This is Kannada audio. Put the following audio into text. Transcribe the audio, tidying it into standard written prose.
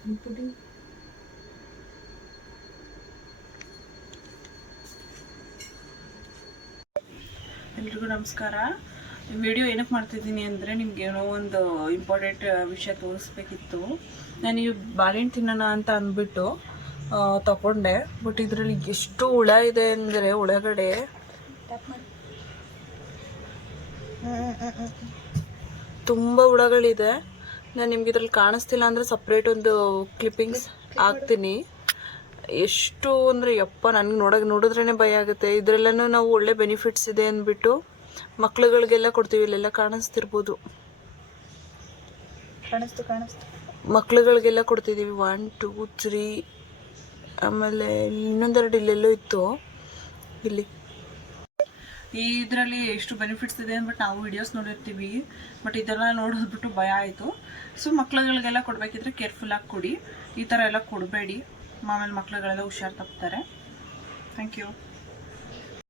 ಎಲ್ರಿಗೂ ನಮಸ್ಕಾರ. ವಿಡಿಯೋ ಏನಕ್ಕೆ ಮಾಡ್ತಿದ್ದೀನಿ ಅಂದರೆ ನಿಮ್ಗೆ ಏನೋ ಒಂದು ಇಂಪಾರ್ಟೆಂಟ್ ವಿಷಯ ತೋರಿಸ್ಬೇಕಿತ್ತು. ನಾನು ಈ ಬಾಳೆಹಣ್ಣು ತಿನ್ನೋಣ ಅಂತ ಅಂದ್ಬಿಟ್ಟು ತಗೊಂಡೆ. ಬಟ್ ಇದರಲ್ಲಿ ಎಷ್ಟು ಹುಳ ಇದೆ ಅಂದರೆ ಒಳಗಡೆ ತುಂಬ ಹುಳಗಳಿದೆ. ನಾನು ನಿಮ್ಗೆ ಇದ್ರಲ್ಲಿ ಕಾಣಿಸ್ತಿಲ್ಲ ಅಂದರೆ ಸಪ್ರೇಟ್ ಒಂದು ಕ್ಲಿಪ್ಪಿಂಗ್ಸ್ ಹಾಕ್ತೀನಿ. ಎಷ್ಟು ಅಂದರೆ ಯಪ್ಪ, ನನಗೆ ನೋಡಿದ್ರೇ ಭಯ ಆಗುತ್ತೆ. ಇದರಲ್ಲೂ ನಾವು ಒಳ್ಳೆ ಬೆನಿಫಿಟ್ಸ್ ಇದೆ ಅಂದ್ಬಿಟ್ಟು ಮಕ್ಳುಗಳಿಗೆಲ್ಲ ಕೊಡ್ತೀವಿ. ಇಲ್ಲೆಲ್ಲ ಕಾಣಿಸ್ತಿರ್ಬೋದು, ಮಕ್ಳುಗಳಿಗೆಲ್ಲ ಕೊಡ್ತಿದ್ದೀವಿ. 1 2 3 ಆಮೇಲೆ ಇನ್ನೊಂದೆರಡು ಇಲ್ಲೆಲ್ಲೋ ಇತ್ತು. ಇಲ್ಲಿ ಇದರಲ್ಲಿ ಎಷ್ಟು ಬೆನಿಫಿಟ್ಸ್ ಇದೆ ಅಂದ್ಬಿಟ್ಟು ನಾವು ವಿಡಿಯೋಸ್ ನೋಡಿರ್ತೀವಿ. ಬಟ್ ಇದೆಲ್ಲ ನೋಡೋದ್ಬಿಟ್ಟು ಭಯ ಆಯಿತು. ಸೊ ಮಕ್ಳುಗಳಿಗೆಲ್ಲ ಕೊಡಬೇಕಿದ್ರೆ ಕೇರ್ಫುಲ್ಲಾಗಿ ಕೊಡಿ. ಈ ಥರ ಎಲ್ಲ ಕೊಡಬೇಡಿ, ಆಮೇಲೆ ಮಕ್ಳುಗಳೆಲ್ಲ ಹುಷಾರು ತಪ್ತಾರೆ. Thank you.